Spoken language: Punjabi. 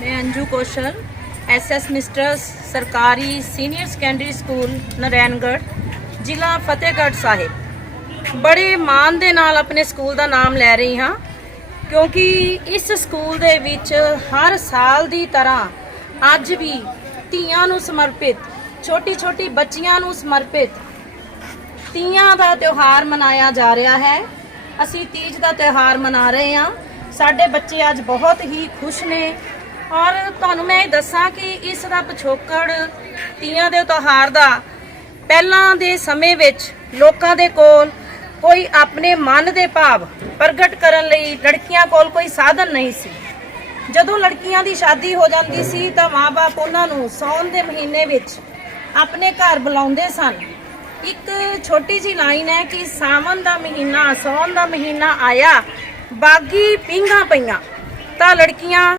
ਮੈਂ ਅੰਜੂ ਕੌਸ਼ਲ ਐਸਐਸ ਮਿਸਟਰਸ ਸਰਕਾਰੀ ਸੀਨੀਅਰ ਸੈਕੰਡਰੀ ਸਕੂਲ ਨਰੈਣਗੜ੍ਹ ਜ਼ਿਲ੍ਹਾ ਫਤਿਹਗੜ੍ਹ ਸਾਹਿਬ। ਬੜੇ ਮਾਣ ਦੇ ਨਾਲ ਆਪਣੇ ਸਕੂਲ ਦਾ ਨਾਮ ਲੈ ਰਹੀ ਹਾਂ, ਕਿਉਂਕਿ ਇਸ ਸਕੂਲ ਦੇ ਵਿੱਚ ਹਰ ਸਾਲ ਦੀ ਤਰ੍ਹਾਂ ਅੱਜ ਵੀ ਧੀਆਂ ਨੂੰ ਸਮਰਪਿਤ ਛੋਟੀ ਛੋਟੀ ਬੱਚੀਆਂ ਨੂੰ ਸਮਰਪਿਤ ਤੀਆਂ ਦਾ ਤਿਉਹਾਰ ਮਨਾਇਆ ਜਾ ਰਿਹਾ ਹੈ। ਅਸੀਂ ਤੀਜ ਦਾ ਤਿਉਹਾਰ ਮਨਾ ਰਹੇ ਹਾਂ। ਸਾਡੇ ਬੱਚੇ ਅੱਜ ਬਹੁਤ ਹੀ ਖੁਸ਼ ਨੇ। ਔਰ ਤੁਹਾਨੂੰ ਮੈਂ ਇਹ ਦੱਸਾਂ ਕਿ ਇਸ ਦਾ ਪਿਛੋਕੜ ਤੀਆਂ ਦੇ ਤਿਉਹਾਰ ਦਾ ਪਹਿਲਾਂ ਦੇ ਸਮੇਂ ਵਿੱਚ ਲੋਕਾਂ ਦੇ ਕੋਲ ਕੋਈ ਆਪਣੇ ਮਨ ਦੇ ਭਾਵ ਪ੍ਰਗਟ ਕਰਨ ਲਈ ਲੜਕੀਆਂ ਕੋਲ ਕੋਈ ਸਾਧਨ ਨਹੀਂ ਸੀ। ਜਦੋਂ ਲੜਕੀਆਂ ਦੀ ਸ਼ਾਦੀ ਹੋ ਜਾਂਦੀ ਸੀ ਤਾਂ ਮਾਪੇ ਉਹਨਾਂ ਨੂੰ ਸੌਣ ਦੇ ਮਹੀਨੇ ਵਿੱਚ ਆਪਣੇ ਘਰ ਬੁਲਾਉਂਦੇ ਸਨ। ਇੱਕ ਛੋਟੀ ਜੀ ਲਾਈਨ ਹੈ ਕਿ ਸਾਵਣ ਦਾ ਮਹੀਨਾ, ਸੌਣ ਦਾ ਮਹੀਨਾ ਆਇਆ, ਬਾਗੀ ਪਿੰਗਾ ਪਈਆਂ ਤਾਂ ਲੜਕੀਆਂ